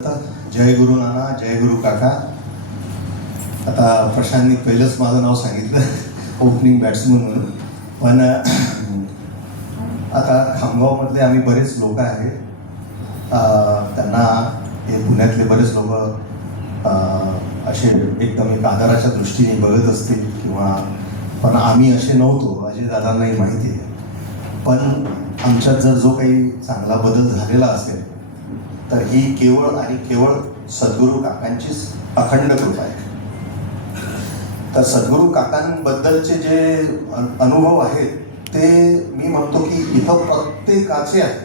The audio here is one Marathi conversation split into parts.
जय गुरु नाना, जय गुरु काका. आता प्रशांतनी पहिलंच माझं नाव सांगितलं ओपनिंग बॅट्समन म्हणून. पण आता खामगावमधले आम्ही बरेच लोक आहेत, त्यांना हे पुण्यातले बरेच लोक असे एकदम एक आदराच्या दृष्टीने बघत असतील किंवा पण आम्ही असे नव्हतो, अजय दादांनाही माहिती आहे. पण आमच्यात जर जो काही चांगला बदल झालेला असेल तर ही केवळ आणि केवळ सद्गुरू काकांचीच अखंड कृपा आहे. तर सद्गुरू काकांबद्दलचे जे अनुभव आहेत ते मी म्हणतो की इथं प्रत्येकाचे आहेत.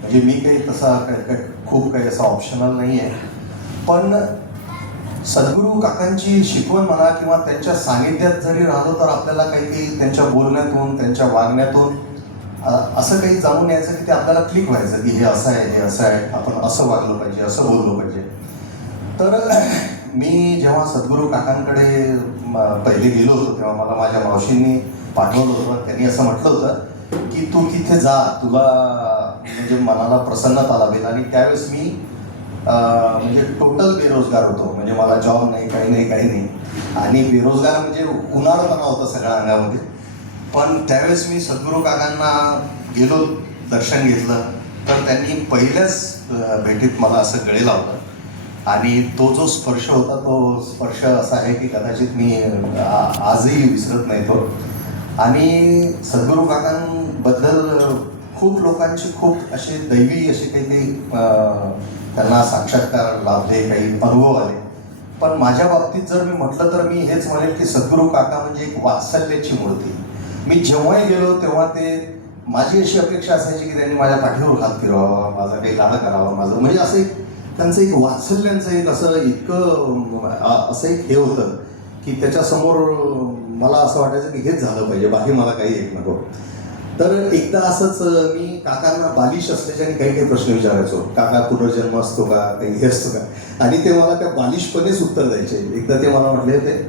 म्हणजे मी काही तसा खूप काही असा ऑप्शनल नाही आहे. पण सद्गुरू काकांची शिकवण म्हणा किंवा त्यांच्या सानिध्यात जरी राहिलो तर आपल्याला काही त्यांच्या बोलण्यातून, त्यांच्या वागण्यातून असं काही जाणून यायचं की ते आपल्याला क्लिक व्हायचं की हे असं आहे, हे असं आहे, आपण असं वागलं पाहिजे, असं बोललं पाहिजे. तर मी जेव्हा सद्गुरू काकांकडे पहिले गेलो होतो तेव्हा मला माझ्या मावशींनी पाठवलं होतं. त्यांनी असं म्हटलं होतं की तू तिथे जा, तुला म्हणजे मनाला प्रसन्नता लाभेल. आणि त्यावेळेस मी म्हणजे टोटल बेरोजगार होतो. म्हणजे मला जॉब नाही, काही नाही, काही नाही. आणि बेरोजगार म्हणजे उन्हाळपणा होता सगळ्या अंगामध्ये. पण त्यावेळेस मी सद्गुरू काकांना गेलो, दर्शन घेतलं. तर त्यांनी पहिल्याच भेटीत मला असं गळे लावलं. आणि तो जो स्पर्श होता तो स्पर्श असा आहे की कदाचित मी आजही विसरत नाही तो. आणि सद्गुरू काकांबद्दल खूप लोकांची खूप असे दैवी असे काही त्यांना साक्षात्कार लाभले, काही अनुभव आले. पण माझ्या बाबतीत जर मी म्हटलं तर मी हेच म्हणेल की सद्गुरू काका म्हणजे एक वात्सल्याची मूर्ती. मी जेव्हाही गेलो तेव्हा ते माझी अशी अपेक्षा असायची की त्यांनी माझ्या पाठीवर हात फिरवावा, माझा काही लाड करावा, माझं म्हणजे असं एक त्यांचं एक वात्सल्यांचं एक असं इतकं असं एक हे होतं की त्याच्यासमोर मला असं वाटायचं की हेच झालं पाहिजे, बाकी मला काही एक नको. तर एकदा असंच मी काकांना बालिश असल्याच्याने काही काही प्रश्न विचारायचो. काका पुनर्जन्म असतो का, काही हे असतो का. आणि ते मला त्या बालिशपणेच उत्तर द्यायचे. एकदा ते मला म्हटले होते,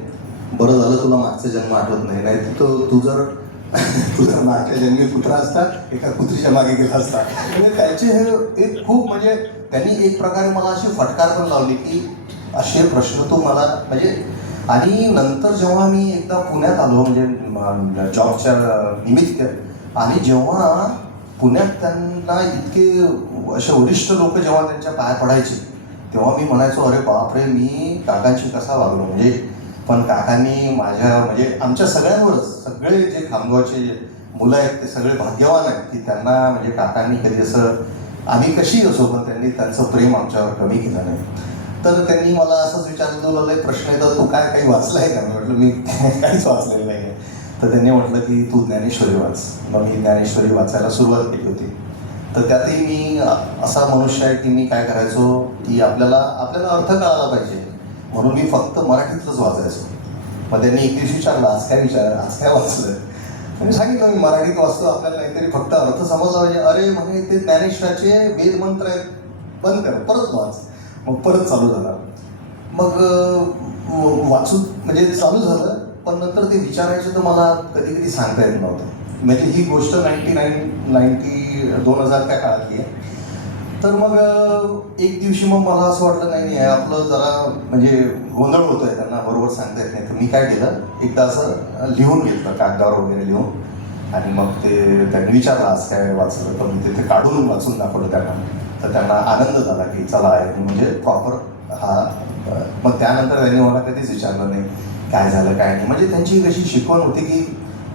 बरं झालं तुला मागचा जन्म आठवत नाही, नाही तर तू जर मागच्या जन्मी कुत्रा असता एका कुत्रीच्या मागे गेला असता. म्हणजे त्याचे हे एक खूप म्हणजे त्यांनी एक प्रकारे मला अशी फटकार पण लावली की असे प्रश्न तू मला म्हणजे. आणि नंतर जेव्हा मी एकदा पुण्यात आलो म्हणजे जॉबच्या निमित्त, आणि जेव्हा पुण्यात त्यांना इतके असे वरिष्ठ लोक जेव्हा त्यांच्या पाया पडायचे तेव्हा मी म्हणायचो अरे बापरे, मी काकांशी कसा वागलो. म्हणजे पण काकांनी माझ्या म्हणजे आमच्या सगळ्यांवरच, सगळे जे खामगावचे मुलं आहेत ते सगळे भाग्यवान आहेत की त्यांना म्हणजे काकांनी कधी असं, आम्ही कशी असो पण त्यांनी त्यांचं प्रेम आमच्यावर कमी केलं नाही. तर त्यांनी मला असंच विचारलं प्रश्न येतात, तू काय काही वाचलं आहे का. मी म्हटलं मी काहीच वाचलेलं नाही आहे. तर त्यांनी म्हटलं की तू ज्ञानेश्वरी वाच. मग मी ज्ञानेश्वरी वाचायला सुरुवात केली होती. तर त्यातही मी असा मनुष्य आहे की मी काय करायचो की आपल्याला अर्थ कळायला पाहिजे म्हणून मी फक्त मराठीतलंच वाचायचो. मग त्यांनी एक दिवशी विचारलं आज काय वाचलं. मी सांगितलं मी मराठीत वाचतो, आपल्याला नाहीतरी फक्त अर्थ समजला पाहिजे. अरे म्हणे ते ज्ञानेश्वराचे वेद मंत्र आहेत, बंद कर, परत वाच. मग परत चालू झाला. मग वाचून म्हणजे चालू झालं. पण नंतर ते विचारायचं तर मला कधी कधी सांगता येत नव्हतं. म्हणजे ही गोष्ट 2000 त्या काळातली आहे. तर मग एक दिवशी मग मला असं वाटलं नाही आपलं जरा म्हणजे गोंधळ होतोय, त्यांना बरोबर सांगता येत नाही. तर मी काय केलं, एकदा असं लिहून घेतलं कागदावर वगैरे लिहून. आणि मग ते त्यांनी विचारलं आज काय वाचलं, तर मी तिथे काढून वाचून दाखवलं त्यांना. तर त्यांना आनंद झाला की चला आहे म्हणजे प्रॉपर हा. मग त्यानंतर त्यांनी मला कधीच विचारलं नाही काय झालं काय नाही. म्हणजे त्यांची कशी शिकवण होती की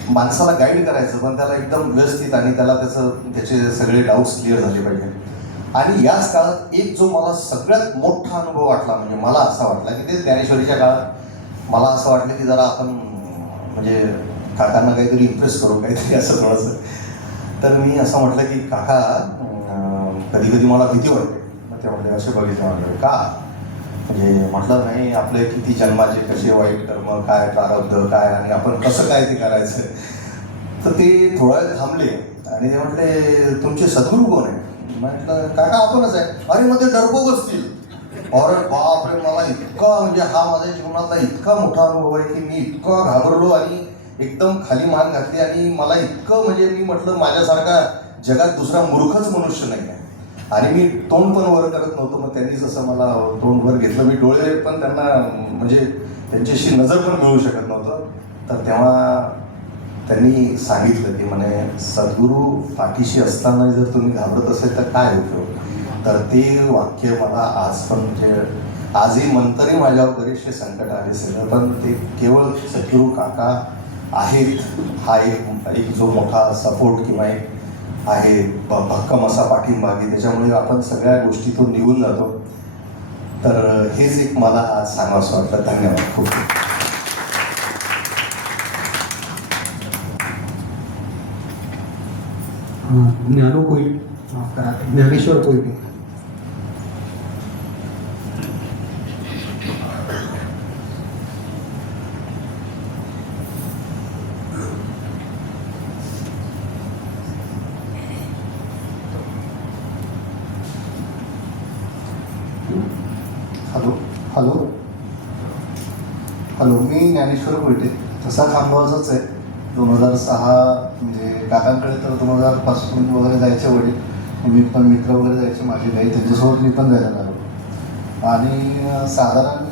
माणसाला गाईड करायचं पण त्याला एकदम व्यवस्थित, आणि त्याला त्याचे सगळे डाऊट्स क्लिअर झाले पाहिजे. आणि याच काळात एक जो मला सगळ्यात मोठा अनुभव वाटला म्हणजे मला असा वाटला की ते ज्ञानेश्वरीच्या काळात मला असं वाटलं की जरा आपण म्हणजे काकांना काहीतरी इम्प्रेस करू, काहीतरी असं थोडंसं. तर मी असं म्हटलं की काका कधी कधी मला भीती वाटते. मग ते म्हटले असे बघितले. म्हटलं का, म्हणजे म्हटलं नाही आपले किती जन्माचे कसे वाईट कर्म, काय प्रारब्ध काय, आणि आपण कसं काय ते करायचं. तर ते थोडा वेळ थांबले आणि ते म्हटले तुमचे सद्गुरू कोण आहे. म्हटलं काका आपणच आहे. अरे मग ते डरपोक असतील. अरे बापरे, मला इतका म्हणजे हा माझ्या जीवनातला इतका मोठा अनुभव आहे की मी इतका घाबरलो आणि एकदम खाली मान घातली. आणि मला इतकं म्हणजे मी म्हटलं माझ्यासारखा जगात दुसरा मूर्खच मनुष्य नाही आहे. आणि मी तोंड पण वर करत नव्हतो. मग त्यांनी जसं मला तोंड वर घेतलं, मी डोळे पण त्यांना म्हणजे त्यांच्याशी नजर पण मिळू शकत नव्हतं. तर तेव्हा त्यांनी सांगितलं की म्हणे, सद्गुरू पाठीशी असताना जर तुम्ही घाबरत असेल तर काय उपयोग. तर ते वाक्य मला आज पण म्हणजे आजही नंतरही माझ्यावर बरेचसे संकट आले सगळं, पण ते केवळ सद्गुरू काका आहेत हा एक जो मोठा सपोर्ट किंवा एक आहे भक्कम असा पाठिंबा की त्याच्यामुळे आपण सगळ्या गोष्टीतून निघून जातो. तर हेच एक मला आज सांगावंसं वाटतं. धन्यवाद खूप. ज्ञानो कोई, माफ करा, ज्ञानेश्वर कोयटे. हॅलो हॅलो हॅलो मी ज्ञानेश्वर कोयटे, तसा खामगावचाच आहे. 2006 म्हणजे काकांकडे तर 2005 वगैरे जायचे वडील, मी पण मित्र वगैरे जायचे माझे काही, त्यांच्यासोबत मी पण जायला लागलो. आणि साधारण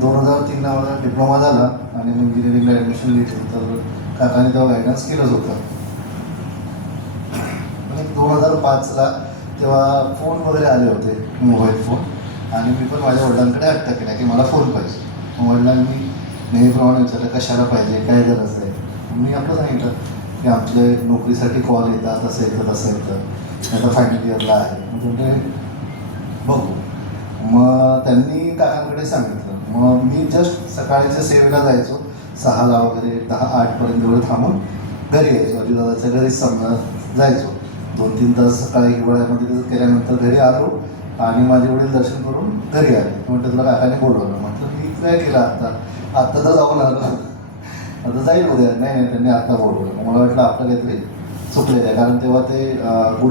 2003ला मला डिप्लोमा झाला आणि मी इंजिनिअरिंगला ॲडमिशन घेतली. तर काकाने तेव्हा गायडन्स केलंच होतं. आणि 2005ला तेव्हा फोन वगैरे आले होते, मोबाईल फोन, आणि मी पण माझ्या वडिलांकडे हट्ट केला की मला फोन पाहिजे. वडिलांनी नेहमीप्रमाणे विचारलं कशाला पाहिजे, काय गरज आहे. मी आपलं सांगितलं की आपले नोकरीसाठी कॉल येतात, असं येतं तसं येतं, आता फायनल इयरला आहे, म्हणजे बघू. मग त्यांनी काकांकडे सांगितलं. मग मी जस्ट सकाळच्या सेवेला जायचो 6ला वगैरे, 10-8पर्यंत एवढं थांबून घरी यायचो. अजितदादाच्या घरीच समजा जायचो. 2-3 तास सकाळी हिवाळ्यामध्ये केल्यानंतर घरी आलो आणि माझे वडील दर्शन करून घरी आले. म्हटलं तुला काकाने बोलवलं. म्हटलं मी काय केलं आत्ता तर जाऊन आलो, आता जाईल उद्या. नाही त्यांनी आत्ता बोलवलं. मला वाटलं आपलं काहीतरी चुकलं आहे, कारण तेव्हा ते गुरु